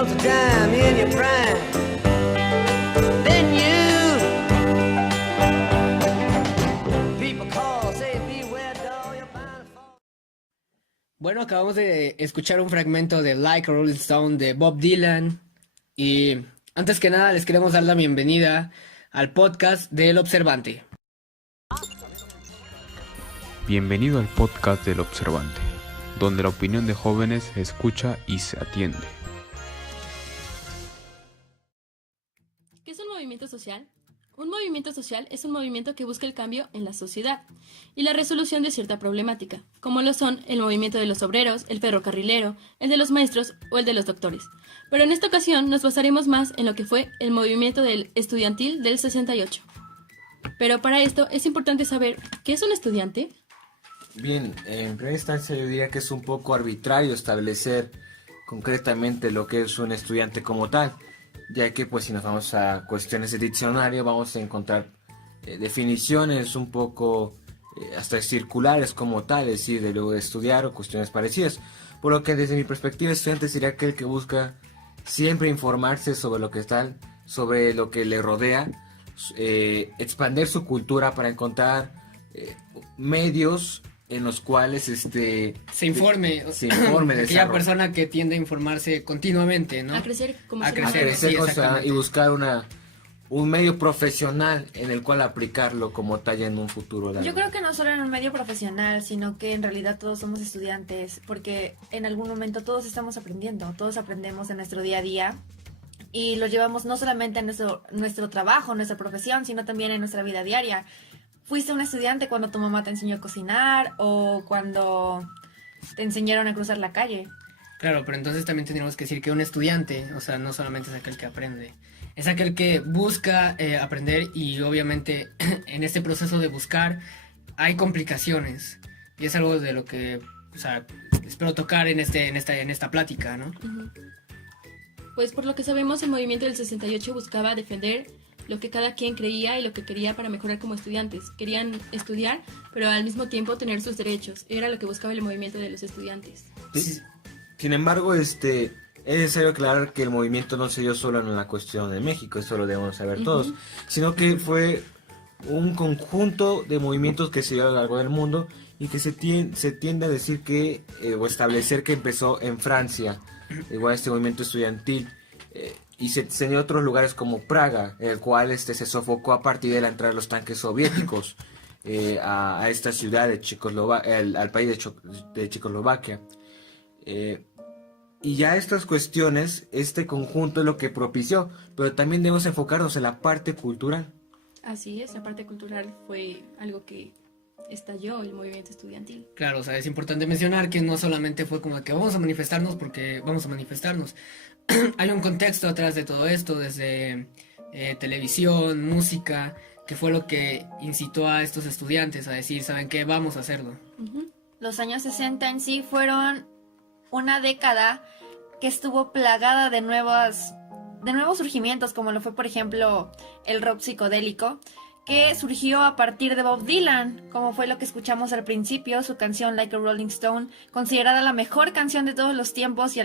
world's a dime in your prime, then you people call, say beware dog, you're bound to fall. Bueno, acabamos de escuchar un fragmento de Like a Rolling Stone de Bob Dylan y antes que nada les queremos dar la bienvenida al podcast del Observante. Bienvenido al podcast del Observante, donde la opinión de jóvenes se escucha y se atiende. ¿Qué es un movimiento social? Un movimiento social es un movimiento que busca el cambio en la sociedad y la resolución de cierta problemática, como lo son el movimiento de los obreros, el ferrocarrilero, el de los maestros o el de los doctores. Pero en esta ocasión nos basaremos más en lo que fue el movimiento del estudiantil del 68. Pero para esto es importante saber ¿qué es un estudiante? Bien, en primera instancia yo diría que es un poco arbitrario establecer concretamente lo que es un estudiante como tal, ya que pues si nos vamos a cuestiones de diccionario vamos a encontrar definiciones un poco hasta circulares como tal, es decir, de luego de estudiar o cuestiones parecidas, por lo que desde mi perspectiva estudiante sería aquel que busca siempre informarse sobre lo que está, sobre lo que le rodea, expandir su cultura para encontrar medios en los cuales se informe de aquella persona que tiende a informarse continuamente, ¿no? A crecer como a ser humano. crecer, sí, y buscar un medio profesional en el cual aplicarlo como talla en un futuro. Yo creo que no solo en un medio profesional, sino que en realidad todos somos estudiantes, porque en algún momento todos estamos aprendiendo, todos aprendemos en nuestro día a día y lo llevamos no solamente en nuestro trabajo, nuestra profesión, sino también en nuestra vida diaria. Fuiste un estudiante cuando tu mamá te enseñó a cocinar o cuando te enseñaron a cruzar la calle. Claro, pero entonces también tendríamos que decir que un estudiante, o sea, no solamente es aquel que aprende, es aquel que busca aprender y obviamente en este proceso de buscar hay complicaciones y es algo de lo que, o sea, espero tocar en esta plática, ¿no? Uh-huh. Pues por lo que sabemos el movimiento del 68 buscaba defender lo que cada quien creía y lo que quería para mejorar como estudiantes. Querían estudiar, pero al mismo tiempo tener sus derechos. Era lo que buscaba el movimiento de los estudiantes. Sí. Sin embargo, es necesario aclarar que el movimiento no se dio solo en la cuestión de México, eso lo debemos saber todos, sino que fue un conjunto de movimientos que se dio a lo largo del mundo y que se tiende a decir que, o establecer que empezó en Francia, igual este movimiento estudiantil, y se enseñó en otros lugares como Praga, el cual se sofocó a partir de la entrada de los tanques soviéticos a esta ciudad de al país de Checoslovaquia. Y ya estas cuestiones, este conjunto es lo que propició, pero también debemos enfocarnos en la parte cultural. Así es, la parte cultural fue algo que estalló el movimiento estudiantil. Claro, o sea, es importante mencionar que no solamente fue como que vamos a manifestarnos porque vamos a manifestarnos. Hay un contexto atrás de todo esto, desde televisión, música, que fue lo que incitó a estos estudiantes a decir, ¿saben qué? Vamos a hacerlo. Uh-huh. Los años 60 en sí fueron una década que estuvo plagada de nuevos surgimientos, como lo fue, por ejemplo, el rock psicodélico, que surgió a partir de Bob Dylan, como fue lo que escuchamos al principio, su canción Like a Rolling Stone, considerada la mejor canción de todos los tiempos y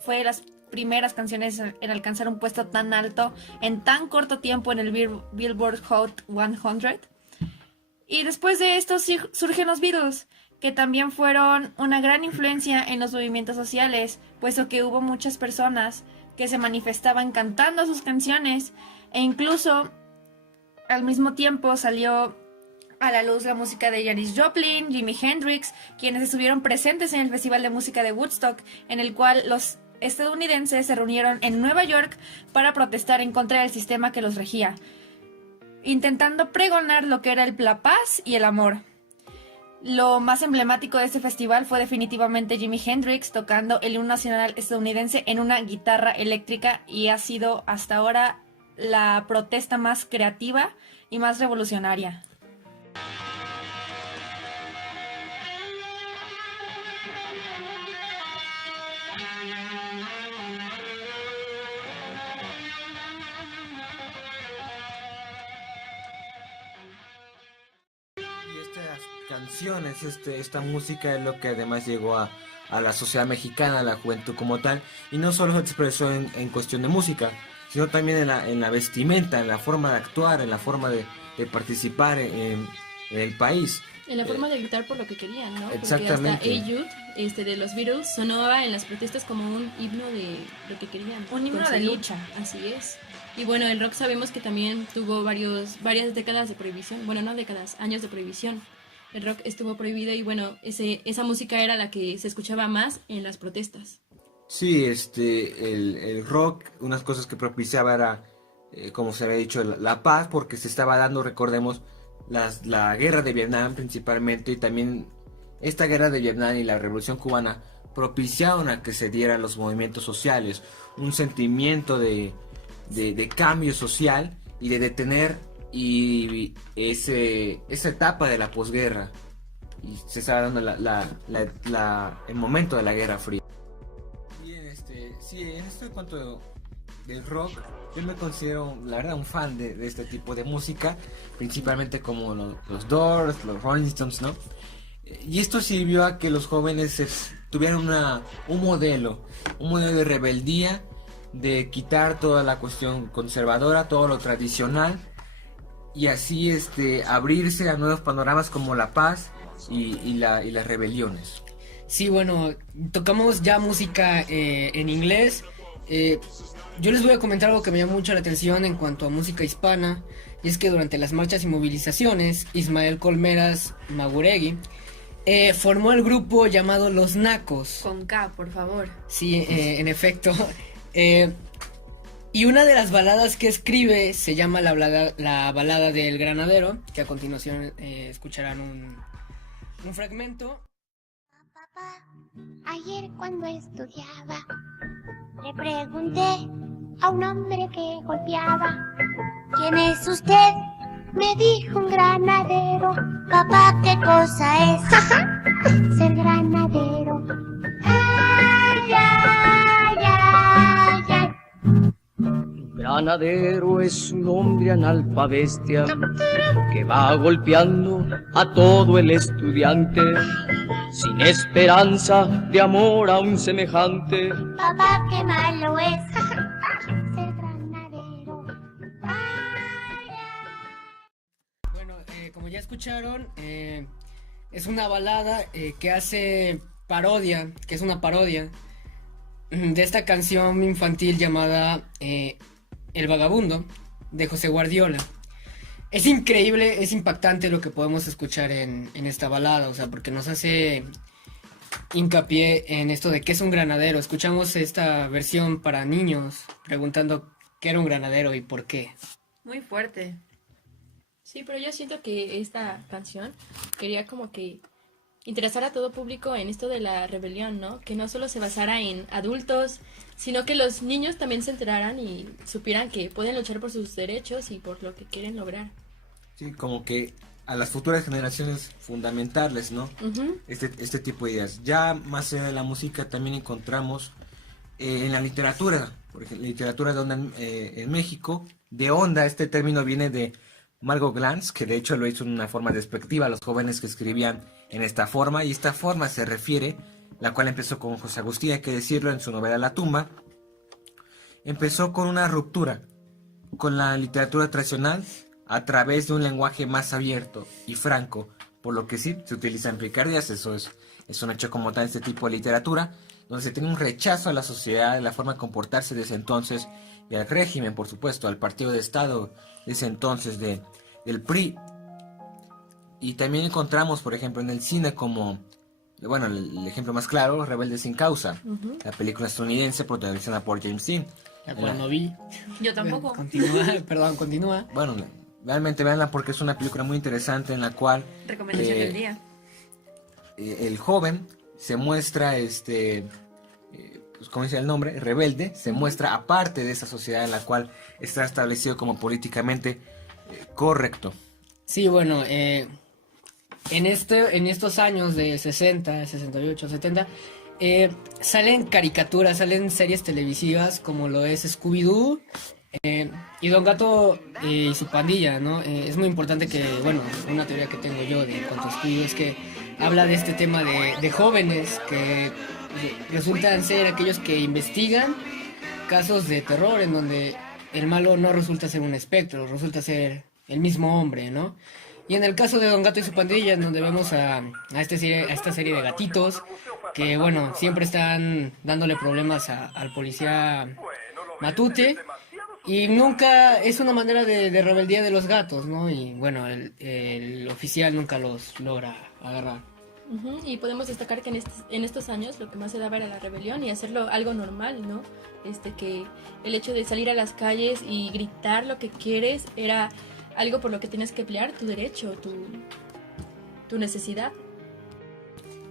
fue de las primeras canciones en alcanzar un puesto tan alto en tan corto tiempo en el Billboard Hot 100. Y después de esto surgen los Beatles, que también fueron una gran influencia en los movimientos sociales, puesto que hubo muchas personas que se manifestaban cantando sus canciones e incluso al mismo tiempo salió a la luz la música de Janis Joplin, Jimi Hendrix, quienes estuvieron presentes en el Festival de Música de Woodstock, en el cual los estadounidenses se reunieron en Nueva York para protestar en contra del sistema que los regía, intentando pregonar lo que era la paz y el amor. Lo más emblemático de este festival fue definitivamente Jimi Hendrix tocando el himno nacional estadounidense en una guitarra eléctrica y ha sido hasta ahora la protesta más creativa y más revolucionaria. canciones, esta música es lo que además llegó a la sociedad mexicana, a la juventud como tal, y no solo se expresó en cuestión de música, sino también en la vestimenta, en la forma de actuar, en la forma de participar en el país. En la forma de gritar por lo que querían, ¿no? Exactamente. Porque hasta Hey Jude, de los Beatles, sonaba en las protestas como un himno de lo que querían. Un himno de conseguir. lucha. Así es. Y bueno, el rock sabemos que también tuvo varias décadas de prohibición. Bueno, no décadas, años de prohibición. El rock estuvo prohibido y bueno, esa música era la que se escuchaba más en las protestas. Sí, el rock, unas cosas que propiciaba era, como se había dicho, la paz, porque se estaba dando, recordemos, la guerra de Vietnam principalmente, y también esta guerra de Vietnam y la Revolución Cubana propiciaron a que se dieran los movimientos sociales, un sentimiento de cambio social y de detener esa etapa de la posguerra, y se estaba dando el momento de la Guerra Fría. Bien, sí, en esto en cuanto del rock, yo me considero la verdad un fan de este tipo de música, principalmente como los Doors, los Rolling Stones, ¿no? Y esto sirvió a que los jóvenes tuvieran un modelo de rebeldía, de quitar toda la cuestión conservadora, todo lo tradicional, y así abrirse a nuevos panoramas como la paz y las rebeliones. Sí, bueno, tocamos ya música en inglés. Yo les voy a comentar algo que me llama mucho la atención en cuanto a música hispana, y es que durante las marchas y movilizaciones, Ismael Colmeras Maguregui formó el grupo llamado Los Nacos. Con K, por favor. Sí, en efecto. Y una de las baladas que escribe se llama la balada del Granadero, que a continuación escucharán un fragmento. Papá, ayer cuando estudiaba, le pregunté a un hombre que golpeaba: ¿quién es usted? Me dijo: un granadero. Papá, ¿qué cosa es ser granadero? Ay, ay, ay, ay. Granadero es un hombre analfabestia que va golpeando a todo el estudiante, sin esperanza de amor a un semejante. Papá, qué malo es ser granadero. Ay, ay. Bueno, como ya escucharon, es una balada que hace parodia, que es una parodia de esta canción infantil llamada El Vagabundo, de José Guardiola. Es increíble, es impactante lo que podemos escuchar en esta balada, o sea, porque nos hace hincapié en esto de qué es un granadero. Escuchamos esta versión para niños preguntando qué era un granadero y por qué. Muy fuerte. Sí, pero yo siento que esta canción quería como que interesar a todo público en esto de la rebelión, ¿no? Que no solo se basara en adultos, sino que los niños también se enteraran y supieran que pueden luchar por sus derechos y por lo que quieren lograr. Sí, como que a las futuras generaciones fundamentarles, ¿no? Uh-huh. Este tipo de ideas. Ya más allá de la música también encontramos en la literatura, por ejemplo, literatura de onda en México, de onda, este término viene de Margot Glantz, que de hecho lo hizo en una forma despectiva a los jóvenes que escribían en esta forma, y esta forma se refiere, la cual empezó con José Agustín, hay que decirlo, en su novela La tumba, empezó con una ruptura con la literatura tradicional a través de un lenguaje más abierto y franco, por lo que sí, se utilizan picardías, eso es un hecho como tal este tipo de literatura, donde se tiene un rechazo a la sociedad, a la forma de comportarse de ese entonces, y al régimen, por supuesto, al partido de Estado de ese entonces del PRI. Y también encontramos, por ejemplo, en el cine como, bueno, el ejemplo más claro, Rebelde sin causa, Uh-huh. la película estadounidense protagonizada por James Dean. La cual no vi. Yo tampoco. Continúa. Bueno, realmente véanla porque es una película muy interesante en la cual Recomendación del día. el joven se muestra, pues como dice el nombre, rebelde, se muestra aparte de esa sociedad en la cual está establecido como políticamente correcto. Sí, bueno, en estos años de 60, 68, 70, salen caricaturas, salen series televisivas como lo es Scooby-Doo, Y Don Gato y su pandilla, ¿no? Es muy importante que, bueno, una teoría que tengo yo de cuanto estudio es que habla de este tema de jóvenes que resultan ser aquellos que investigan casos de terror en donde el malo no resulta ser un espectro, resulta ser el mismo hombre, ¿no? Y en el caso de Don Gato y su pandilla, en donde vemos a esta serie de gatitos que, bueno, siempre están dándole problemas al policía Matute, y nunca es una manera de rebeldía de los gatos, ¿no? Y bueno, el oficial nunca los logra agarrar. Ujú. Y podemos destacar que en estos años lo que más se daba era la rebelión y hacerlo algo normal, ¿no? Que el hecho de salir a las calles y gritar lo que quieres era algo por lo que tienes que pelear, tu derecho, tu necesidad.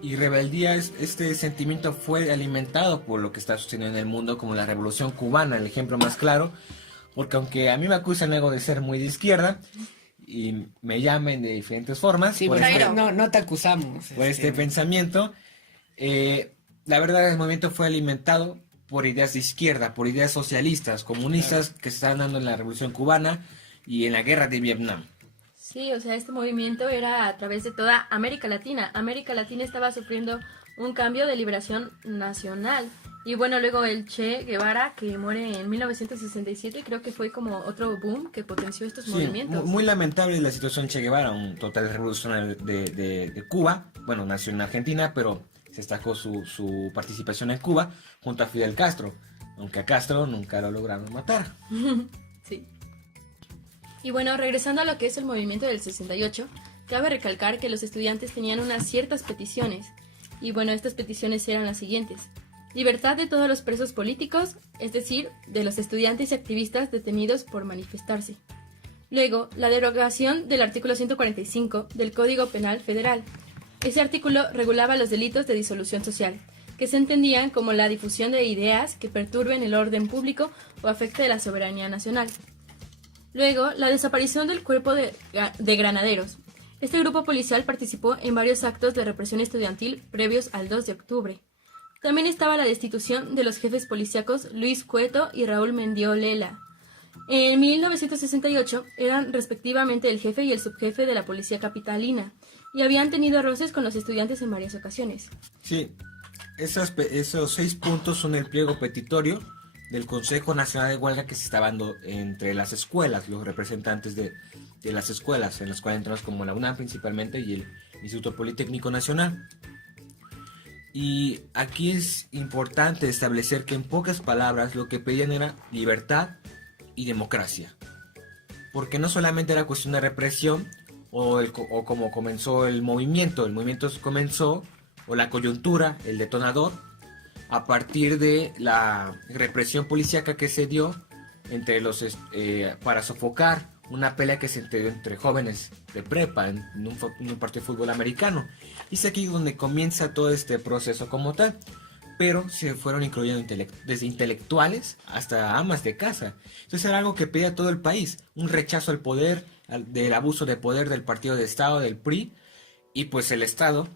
Y rebeldía, este sentimiento fue alimentado por lo que está sucediendo en el mundo, como la Revolución Cubana, el ejemplo más claro, porque aunque a mí me acusan luego de ser muy de izquierda y me llamen de diferentes formas, Sí, por pues, este, no te acusamos. por este pensamiento, la verdad el movimiento fue alimentado por ideas de izquierda, por ideas socialistas, comunistas, que se estaban dando en la Revolución Cubana y en la guerra de Vietnam. Sí, o sea, este movimiento era a través de toda América Latina. América Latina estaba sufriendo un cambio de liberación nacional. Y bueno, luego el Che Guevara, que muere en 1967, creo que fue como otro boom que potenció estos movimientos. Muy lamentable la situación Che Guevara, un total revolucionario de Cuba. Bueno, nació en Argentina, pero se destacó su participación en Cuba junto a Fidel Castro, aunque a Castro nunca lo lograron matar. Sí. Y bueno, regresando a lo que es el movimiento del 68, cabe recalcar que los estudiantes tenían unas ciertas peticiones. Y bueno, estas peticiones eran las siguientes: libertad de todos los presos políticos, es decir, de los estudiantes y activistas detenidos por manifestarse. Luego, la derogación del artículo 145 del Código Penal Federal. Ese artículo regulaba los delitos de disolución social, que se entendían como la difusión de ideas que perturben el orden público o afecte la soberanía nacional. Luego, la desaparición del cuerpo de granaderos. Este grupo policial participó en varios actos de represión estudiantil previos al 2 de octubre. También estaba la destitución de los jefes policíacos Luis Cueto y Raúl Mendiolela. En 1968 eran respectivamente el jefe y el subjefe de la policía capitalina y habían tenido roces con los estudiantes en varias ocasiones. Sí, esos 6 puntos son el pliego petitorio del Consejo Nacional de Huelga que se está dando entre las escuelas, los representantes de las escuelas, en las cuales entramos como la UNAM principalmente y el Instituto Politécnico Nacional. Y aquí es importante establecer que en pocas palabras lo que pedían era libertad y democracia. Porque no solamente era cuestión de represión o como comenzó el movimiento comenzó, o la coyuntura, el detonador, a partir de la represión policíaca que se dio para sofocar una pelea que se dio entre jóvenes de prepa en un partido de fútbol americano. Y es aquí donde comienza todo este proceso como tal. Pero se fueron incluyendo desde intelectuales hasta amas de casa. Entonces era algo que pedía todo el país, un rechazo al poder, del abuso de poder del partido de Estado, del PRI, y pues el Estado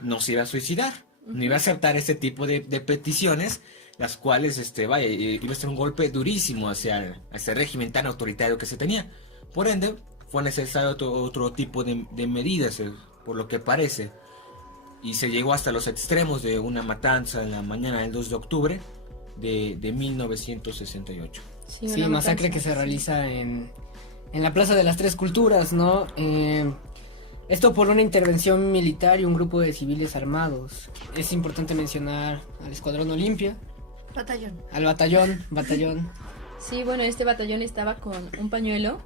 no se iba a suicidar, no iba a aceptar este tipo de peticiones, las cuales iba a ser un golpe durísimo hacia el régimen tan autoritario que se tenía. Por ende, fue necesario otro tipo de medidas, por lo que parece. Y se llegó hasta los extremos de una matanza en la mañana del 2 de octubre de 1968. Sí, masacre que se realiza en la Plaza de las Tres Culturas, ¿no? Esto por una intervención militar y un grupo de civiles armados. Es importante mencionar al Escuadrón Olimpia. Al batallón. Sí, bueno, este batallón estaba con un pañuelo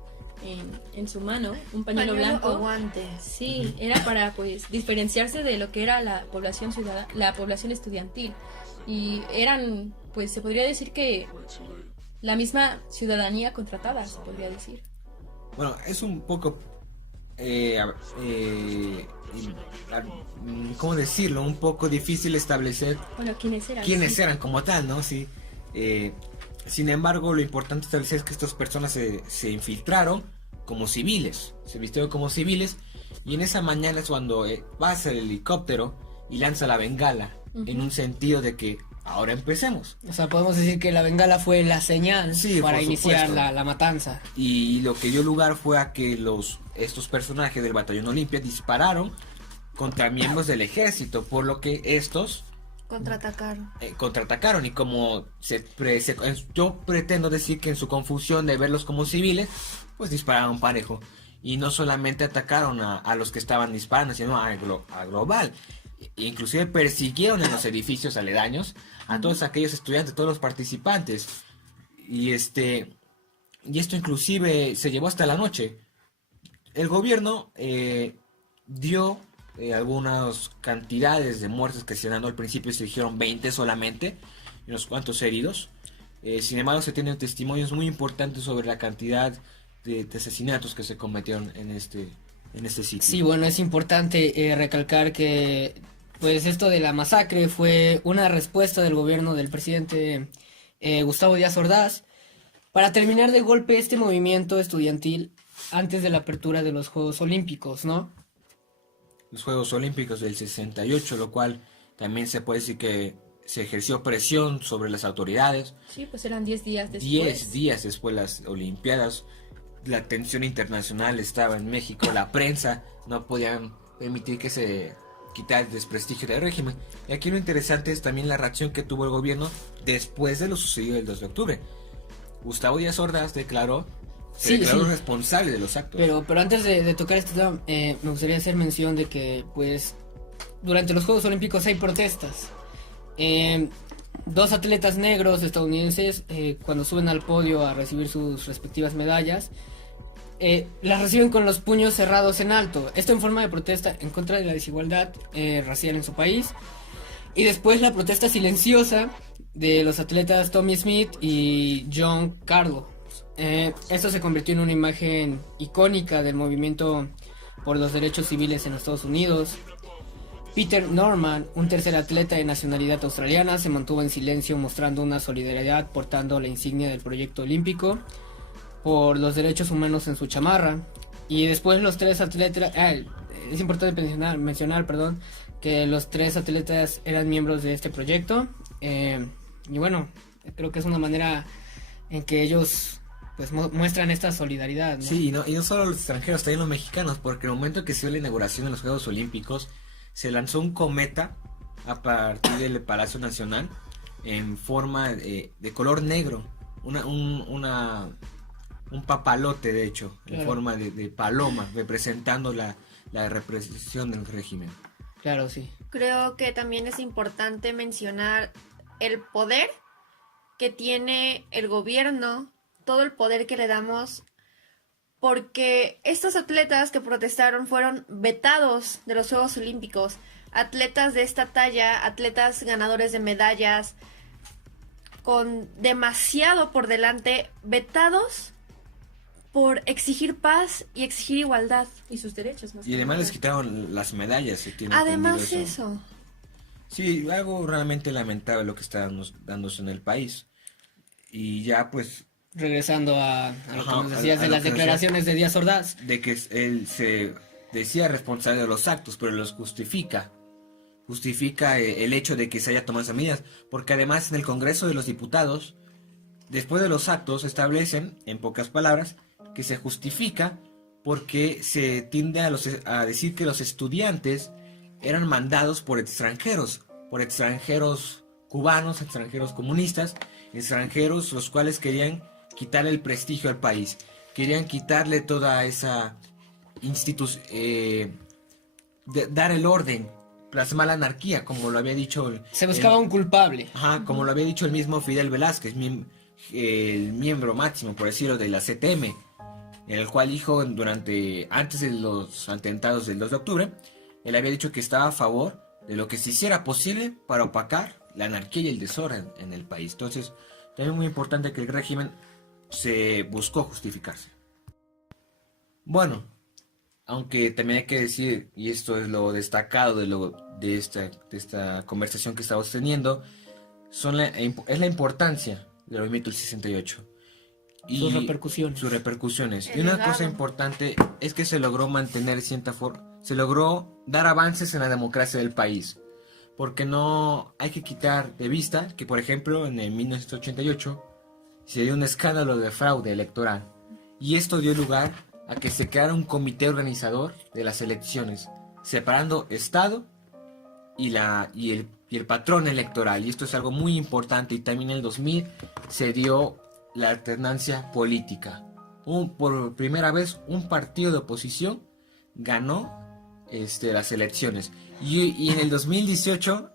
en su mano, un pañuelo blanco o guante. Sí, era para pues diferenciarse de lo que era la población la población estudiantil, y eran, pues se podría decir que la misma ciudadanía contratada, se podría decir. Bueno, es un poco ¿cómo decirlo? Un poco difícil establecer quiénes eran como tal, ¿no? Sí. Sin embargo, lo importante establecer es que estas personas se infiltraron como civiles, se vistieron como civiles, y en esa mañana es cuando pasa el helicóptero y lanza la bengala, en un sentido de que ahora empecemos. O sea, podemos decir que la bengala fue la señal Sí, para por iniciar supuesto. la matanza. Y lo que dio lugar fue a que estos personajes del Batallón Olimpia dispararon contra miembros del ejército, por lo que estos Contraatacaron. contraatacaron. Y como yo pretendo decir que en su confusión de verlos como civiles, pues dispararon parejo. Y no solamente atacaron a los que estaban disparando, sino a global. Inclusive persiguieron en los edificios aledaños a todos aquellos estudiantes, todos los participantes. Y esto inclusive se llevó hasta la noche. El gobierno dio algunas cantidades de muertes que se dan. Al principio se dijeron 20 solamente, y unos cuantos heridos. Sin embargo, se tienen testimonios muy importantes sobre la cantidad de asesinatos que se cometieron en este sitio. Sí, bueno, es importante recalcar que pues esto de la masacre fue una respuesta del gobierno del presidente Gustavo Díaz Ordaz para terminar de golpe este movimiento estudiantil antes de la apertura de los Juegos Olímpicos, ¿no? Los Juegos Olímpicos del 68, lo cual también se puede decir que se ejerció presión sobre las autoridades. Sí, pues eran 10 días después. 10 días después de las Olimpiadas, la atención internacional estaba en México, la prensa no podían permitir que se quitara el desprestigio del régimen. Y aquí lo interesante es también la reacción que tuvo el gobierno después de lo sucedido el 2 de octubre. Gustavo Díaz Ordaz se declaró responsable de los actos. Pero antes de tocar este tema, me gustaría hacer mención de que pues durante los Juegos Olímpicos hay protestas. Dos atletas negros estadounidenses cuando suben al podio a recibir sus respectivas medallas, las reciben con los puños cerrados en alto. Esto en forma de protesta en contra de la desigualdad racial en su país. Y después la protesta silenciosa de los atletas Tommy Smith y John Carlo. Esto se convirtió en una imagen icónica del movimiento por los derechos civiles en Estados Unidos. Peter Norman, un tercer atleta de nacionalidad australiana, se mantuvo en silencio mostrando una solidaridad portando la insignia del proyecto olímpico por los derechos humanos en su chamarra. Y después los tres atletas, es importante mencionar, que los tres atletas eran miembros de este proyecto. Y bueno, creo que es una manera en que ellos pues muestran esta solidaridad, ¿no? Sí, y no solo los extranjeros, también los mexicanos, porque en el momento que se dio la inauguración de los Juegos Olímpicos, se lanzó un cometa a partir del Palacio Nacional en forma de color negro, un papalote de hecho, claro, en forma de paloma, representando la represión del régimen. Claro, sí. Creo que también es importante mencionar el poder que tiene el gobierno, todo el poder que le damos, porque estos atletas que protestaron fueron vetados de los Juegos Olímpicos. Atletas de esta talla, atletas ganadores de medallas, con demasiado por delante, vetados por exigir paz y exigir igualdad. Y sus derechos, más Y además les quitaron las medallas. Si tiene Además entendido eso. Sí, algo realmente lamentable lo que está dándose en el país. Y ya pues Regresando a lo que Ajá, nos decías a de lo las que declaraciones de Díaz Ordaz. de que él se decía responsable de los actos, pero los justifica el hecho de que se haya tomado esas medidas, porque además en el Congreso de los Diputados, después de los actos, establecen, en pocas palabras, que se justifica porque se tiende a decir que los estudiantes eran mandados por extranjeros cubanos, extranjeros comunistas, extranjeros los cuales querían quitarle el prestigio al país, querían quitarle toda esa dar el orden, plasmar la anarquía, como lo había dicho Se buscaba un culpable. como lo había dicho el mismo Fidel Velázquez, el miembro máximo, por decirlo, de la CTM, en el cual dijo antes de los atentados del 2 de octubre, él había dicho que estaba a favor de lo que se hiciera posible para opacar la anarquía y el desorden en el país. Entonces, también es muy importante que el régimen se buscó justificarse. Bueno, aunque también hay que decir, y esto es lo destacado de esta conversación que estamos teniendo, es la importancia del movimiento del 68 y Sus repercusiones. El Y una legado. cosa importante es que se logró mantener se logró dar avances en la democracia del país, porque no hay que quitar de vista que, por ejemplo, en el 1988 se dio un escándalo de fraude electoral y esto dio lugar a que se creara un comité organizador de las elecciones, separando Estado y el patrón electoral, y esto es algo muy importante. Y también en el 2000 se dio la alternancia política. Por primera vez un partido de oposición ganó las elecciones. Y en el 2018,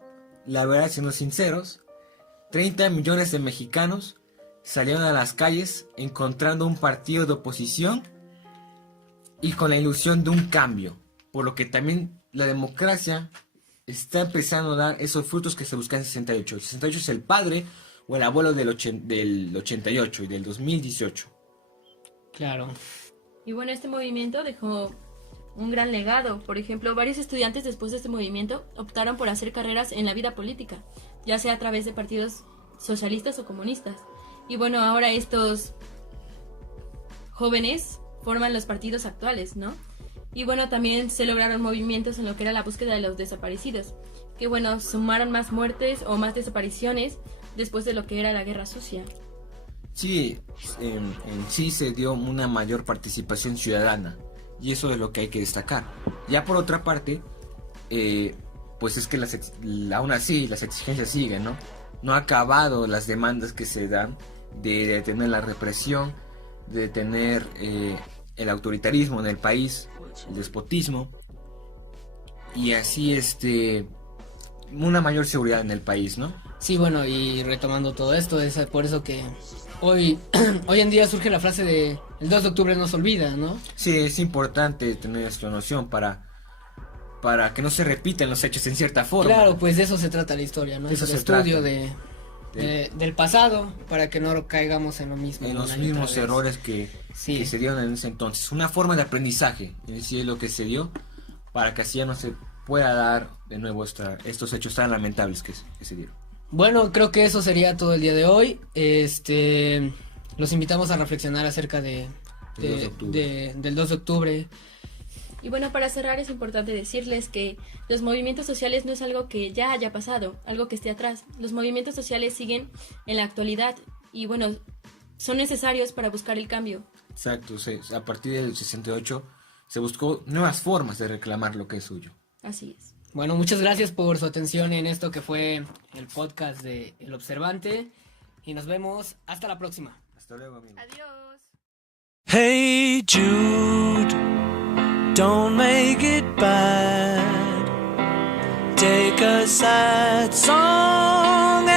la verdad, siendo sinceros, 30 millones de mexicanos salieron a las calles encontrando un partido de oposición y con la ilusión de un cambio, por lo que también la democracia está empezando a dar esos frutos que se buscan en 68. El 68 es el padre o el abuelo del 88 y del 2018. Claro. Y bueno, este movimiento dejó un gran legado. Por ejemplo, varios estudiantes después de este movimiento optaron por hacer carreras en la vida política, ya sea a través de partidos socialistas o comunistas. Y bueno, ahora estos jóvenes forman los partidos actuales, ¿no? Y bueno, también se lograron movimientos en lo que era la búsqueda de los desaparecidos, que bueno, sumaron más muertes o más desapariciones después de lo que era la Guerra Sucia. Sí, en sí se dio una mayor participación ciudadana y eso es lo que hay que destacar. Ya por otra parte, pues es que aún así las exigencias siguen, ¿no? No ha acabado las demandas que se dan de detener la represión, de detener el autoritarismo en el país, el despotismo, y así una mayor seguridad en el país, ¿no? Sí, bueno, y retomando todo esto, es por eso que hoy en día surge la frase de el 2 de octubre no se olvida, ¿no? Sí, es importante tener esta noción para que no se repiten los hechos en cierta forma. Claro, pues de eso se trata la historia, ¿no? Eso Es el se estudio trata. del pasado para que no caigamos en lo mismo. En los una y otra mismos vez. errores que se dieron en ese entonces. Una forma de aprendizaje, es decir, lo que se dio para que así ya no se pueda dar de nuevo estos hechos tan lamentables que se dieron. Bueno, creo que eso sería todo el día de hoy. Los invitamos a reflexionar acerca del 2 de octubre. Y bueno, para cerrar es importante decirles que los movimientos sociales no es algo que ya haya pasado, algo que esté atrás. Los movimientos sociales siguen en la actualidad y bueno, son necesarios para buscar el cambio. Exacto, a partir del 68 se buscó nuevas formas de reclamar lo que es suyo. Así es. Bueno, muchas gracias por su atención en esto que fue el podcast de El Observante y nos vemos hasta la próxima. Hasta luego, amigos. Adiós. Hey Jude, don't make it bad. Take a sad song